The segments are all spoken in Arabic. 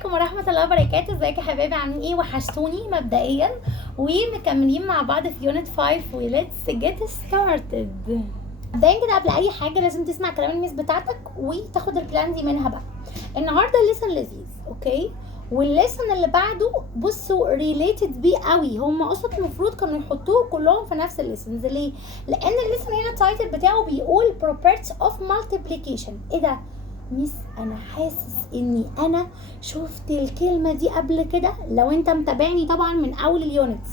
عليكم ورحمة الله وبركاته. ازيك يا حبايبي، عاملين ايه؟ وحشتوني مبدئيا، ومكملين مع بعض في يونت 5 وليتس جيت ستارتد. مبدئيا كده قبل اي حاجة لازم تسمع كلام الميس بتاعتك وتاخد البلان دي منها بقى. النهارده الليسن لذيذ، اوكي؟ والليسن اللي بعده بصوا ريليتد بيه قوي. هم اصلا المفروض كانوا يحطوه كلهم في نفس الليسنز. ليه؟ لان الليسن هنا التايتل بتاعه بيقول properties of multiplication. ايه ده؟ ميس انا حاسس اني انا شفت الكلمه دي قبل كده، لو انت متابعني طبعا من اول اليونتس.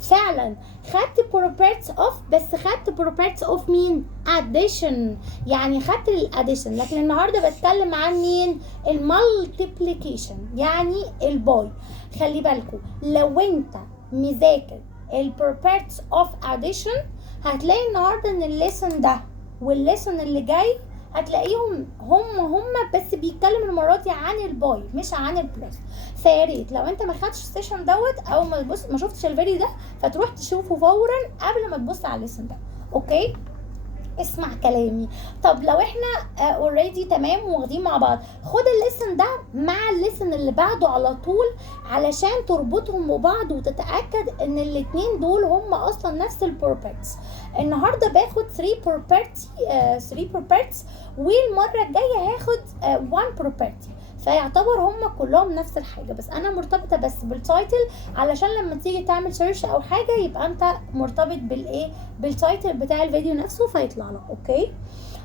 فعلا خدت properties of، بس خدت properties of مين؟ addition، يعني خدت الاديشن. لكن النهارده بتكلم عن مين؟ المالتيبليكيشن، يعني الباي. خلي بالكم لو انت مذاكر البروبرتيز اوف addition هتلاقي النهارده ان الليسن ده والليسن اللي جاي هتلاقيهم هم بس بيتكلم المره دي عن الباي مش عن البلس. فيا ريت لو انت ما خدتش السيشن دوت او ما شفتش الفيديو ده فتروح تشوفه فورا قبل ما تبص على الليسن ده، اوكي؟ اسمع كلامي. طب لو احنا اوريدي تمام واخدين مع بعض، خد الليسن ده مع الليسن اللي بعده على طول علشان تربطهم ببعض وتتاكد ان الاتنين دول هم اصلا نفس البروبرتيز. النهارده باخد 3 بروبرتيز والمره الجايه هاخد 1 بروبرتي، فيعتبر هم كلهم نفس الحاجه، بس انا مرتبطه بس بالتايتل علشان لما تيجي تعمل سيرش او حاجه يبقى انت مرتبط بالايه؟ بالتايتل بتاع الفيديو نفسه فيطلع لك، اوكي؟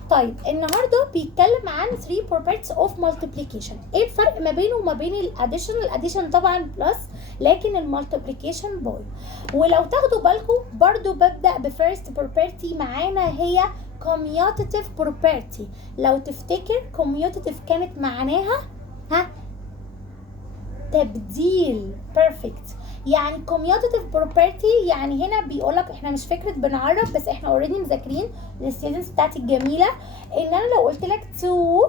طيب النهارده بيتكلم عن 3 properties of multiplication. ايه الفرق ما بينه وما بين الاديشن طبعا بلس، لكن المالتيبليكيشن باي. ولو تاخدوا بالكم برضو ببدا بفيرست property معانا هي commutative property. لو تفتكر commutative كانت معناها تبديل، perfect. يعني commutative property يعني هنا بيقولك احنا مش فكرة بنعرف، بس احنا اوريدي مذاكرين للستودنتس بتاعتي الجميلة ان انا لو قلت لك 2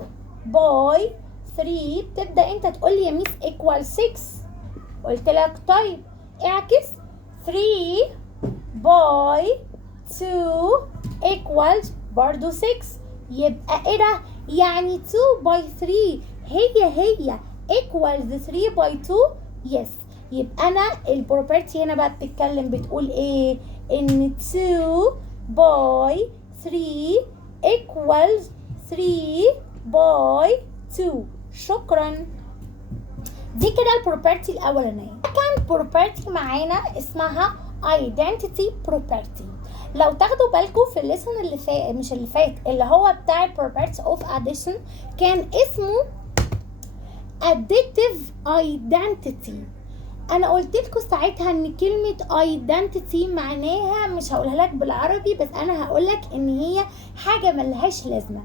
باي 3 بتبدأ انت تقول لي يا ميس equal 6. قلت لك طيب اعكس 3 باي 2 equals برضو 6. يبقى ايه ده؟ يعني 2 باي 3 هي equals 3 باي 2. يس. يبقى انا البروبرتي هنا بقى بتتكلم بتقول ايه؟ ان 2 باي 3 equals 3 باي 2. شكرا. دي كده البروبرتي الاولانيه. كان بروبرتي معانا اسمها identity property. لو تاخدوا بالكم في الليسن اللي فات، مش اللي فات، اللي هو بتاع properties of addition كان اسمه additive identity. انا قلت لكم ساعتها ان كلمه identity معناها، مش هقولها لك بالعربي بس انا هقول لك ان هي حاجه ملهاش لازمه.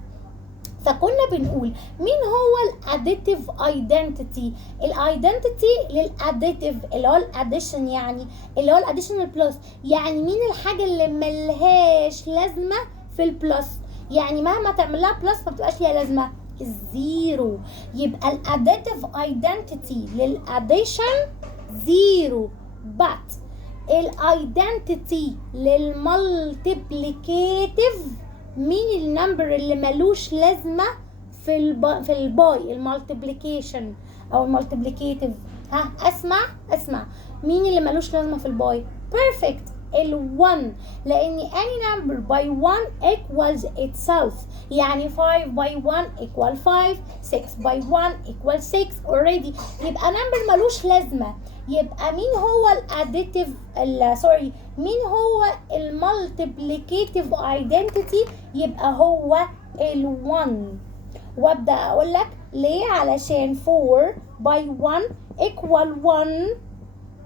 فكنا بنقول مين هو الاديتيف ايدنتيتي؟ الايدنتيتي للاديتيف اللي هو الاديشن، يعني اللي هو الاديشن البلس، يعني مين الحاجه اللي ملهاش لازمه في البلس، يعني مهما تعمل لها بلس ما بتبقاش ليها لازمه، الزيرو. يبقى الاديتيف ايدنتيتي للاديشن زيرو، بات الايدنتيتي للمالتيبليكيتيف مين النمبر اللي ملوش لازمه في الباي المالتيبليكيشن او المالتيبليكيتيف. اسمع مين اللي ملوش لازمه في الباي؟ بيرفكت، ال1، لان any number by 1 equals itself. يعني 5 by 1 equal 5، 6 by 1 equal 6 already. يبقى number ملوش لازمه. يبقى مين هو الاديتيف مين هو المالتيبليكيتيف ايدنتيتي؟ يبقى هو ال1. وابدا اقول لك ليه؟ علشان 4 by 1 equal 1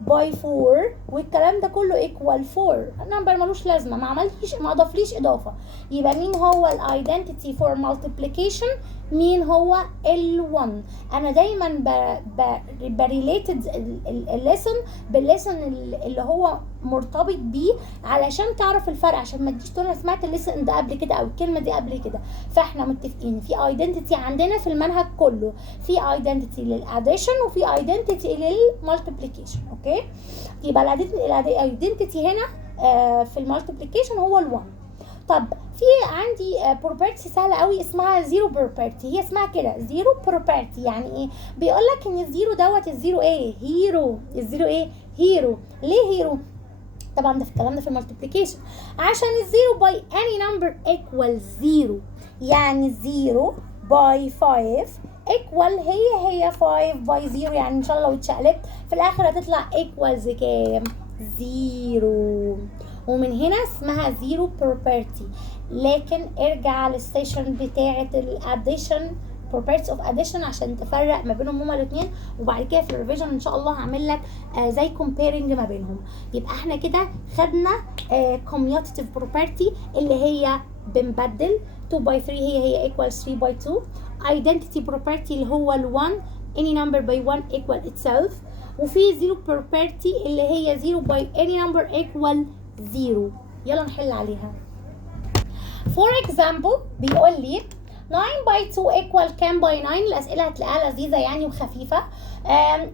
باي 4 والكلام ده كله equal 4. النمبر ملوش لازمه، ما اضافليش اضافه. يبقى مين هو الايدنتيتي فور مالتيبليكيشن؟ مين هو ال1. انا دايما بريليتد الليسن بالليسن اللي هو مرتبط بيه علشان تعرف الفرق، عشان ما تجيش تقول انا سمعت الليسن ده قبل كده او الكلمه دي قبل كده. فاحنا متفقين في ايدنتيتي عندنا في المنهج كله، في ايدنتيتي للاديشن وفي ايدنتيتي للمالتيبليكيشن، اوكي؟ يبقى الايدنتيتي هنا في المالتيبليكيشن هو ال1. طب في عندي بروبرتي سهله قوي اسمها زيرو بروبرتي، هي اسمها كده زيرو بروبرتي. يعني ايه؟ بيقول لك ان الزيرو دوت الزيرو ايه؟ هيرو. الزيرو ايه؟ هيرو. ليه هيرو؟ طبعا ده في الكلام ده في المالتيبليكيشن، عشان الزيرو باي اني نمبر ايكوال زيرو. يعني زيرو باي 5 ايكوال هي 5 باي زيرو، يعني ان شاء الله لو اتشقلبت في الاخر هتطلع ايكوالز كام؟ زيرو. ومن هنا اسمها زيرو بروبرتي. لكن ارجع للسيشن بتاعه الاديشن properties of addition عشان تفرق ما بينهم هما الاثنين، وبعد كده في الريفيجن ان شاء الله هعمل لك زي comparing ما بينهم. يبقى احنا كده خدنا commutative property اللي هي بنبدل 2 by 3 هي equals 3 by 2. identity property اللي هو ال 1 any number by 1 equal itself. وفي zero property اللي هي 0 by any number equal 0. يلا نحل عليها. for example بيقول لي 9 by 2 equal كام by 9. الأسئلة هتلاقيها لذيذة يعني وخفيفة. 9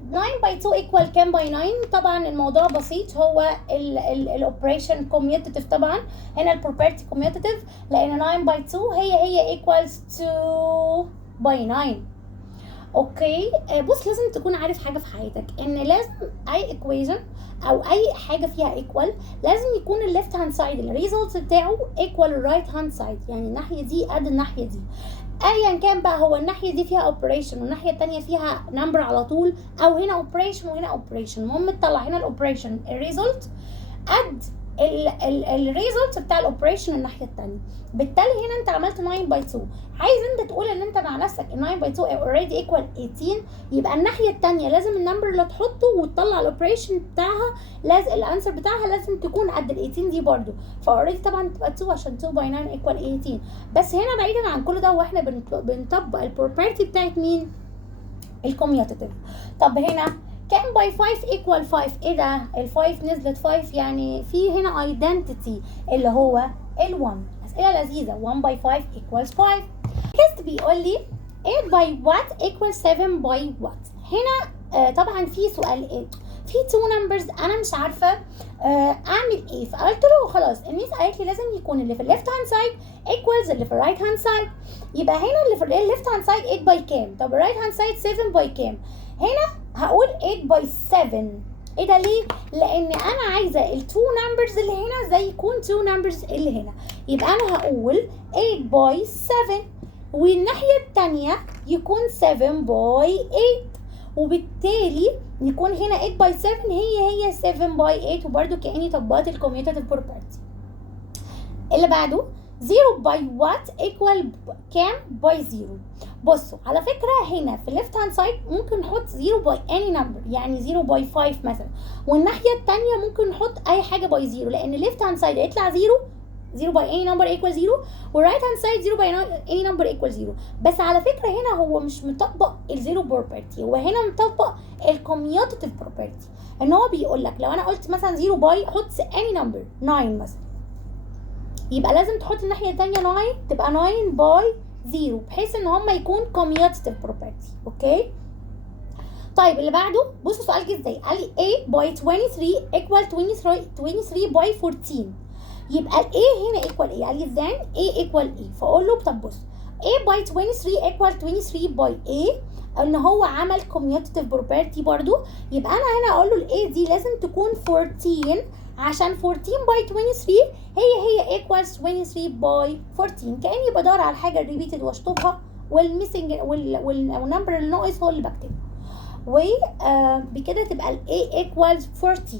by 2 equal كام by 9. طبعا الموضوع بسيط، هو الاوبريشن كوميوتيتيف. طبعا هنا البروبرتي كوميوتيتيف لأن 9 by 2 هي equals 2 by 9. اوكي. بص، لازم تكون عارف حاجه في حياتك، ان لازم اي equation او اي حاجه فيها equal لازم يكون الليفت هاند سايد الريزلت بتاعه equal الرايت هاند سايد، يعني الناحيه دي قد الناحيه دي. ايا كان بقى، هو الناحيه دي فيها اوبريشن والناحيه الثانيه فيها نمبر على طول، او هنا اوبريشن وهنا اوبريشن، المهم تطلع هنا الاوبريشن الريزلت قد الريزلت بتاع الاوبريشن الناحيه الثانيه. بالتالي هنا انت عملت 9 باي 2، عايز انت تقول ان انت مع نفسك 9 باي 2 اوريدي ايكوال 18، يبقى الناحيه الثانيه لازم النمبر اللي تحطه وتطلع الاوبريشن بتاعها لازم الانسر بتاعها لازم تكون قد ال 18 دي برده. فاوريدي طبعا تبقى 2 عشان 2 باي 9 ايكوال 18. بس هنا بعيدا عن كل ده واحنا بنطبق البروبرتي بتاعت مين؟ الكوميوتيتيف. طب هنا كام باي 5 ايكوال 5؟ ايه ده؟ ال5 نزلت 5، يعني في هنا ايدنتيتي اللي هو ال1. اسئله لذيذه. 1 باي 5 ايكوالز 5. next بيقول لي 8 باي وات ايكوال 7 باي وات. هنا طبعا في سؤال ايه؟ في تو نمبرز انا مش عارفه اعمل ايه، فقلت له خلاص الميس قالت لي لازم يكون اللي في الليفت هاند سايد ايكوالز اللي في الرايت هاند سايد. يبقى هنا اللي في الليفت هاند سايد 8 باي كام؟ طب الرايت هاند سايد 7 باي كام؟ هنا هقول 8 باي 7. ايه ده ليه؟ لان انا عايزه التو نمبرز اللي هنا زي يكون تو نمبرز اللي هنا، يبقى انا هقول 8 باي 7 والناحيه الثانيه يكون 7 باي 8، وبالتالي يكون هنا 8 باي 7 هي 7 باي 8، وبرده كاني طبقت الكوميوتيتيف بروبرتي. اللي بعده 0 باي وات ايكوال كام باي 0. بصوا على فكره هنا في الليفت هاند سايد ممكن نحط 0 باي اني نمبر، يعني 0 باي 5 مثلا، والناحيه الثانيه ممكن نحط اي حاجه باي 0، لان الليفت هاند سايد هيطلع 0 باي اني نمبر ايكوال 0، والرايت هاند سايد 0 باي اني نمبر ايكوال 0. بس على فكره هنا هو مش مطبق الزيرو بروبرتي، هو هنا مطبق الكوميوتيتيف بروبرتي، ان هو بيقول لك لو انا قلت مثلا 0 باي حط اني نمبر 9 مثلا، يبقى لازم تحط الناحيه الثانيه 9 تبقى 9 باي 0، بحيث ان هما يكون commutative property. اوكي. طيب اللي بعده بصوا السؤال جه ازاي. قال لي a باي 23 equal 23 باي 14، يبقى ال a هنا equal ايه؟ قال لي then a equal ايه؟ فاقول له طب بص a باي 23 equal 23 باي a، ان هو عمل commutative property برضو، يبقى انا هنا اقول له ال a دي لازم تكون 14، عشان 14 باي 23 هي equals 23 باي 14. كأني بدور على حاجة repeated واشطبها، والميسنج والنمبر اللي ناقص هو اللي بكتبه، وبكده تبقى ال A equals 14.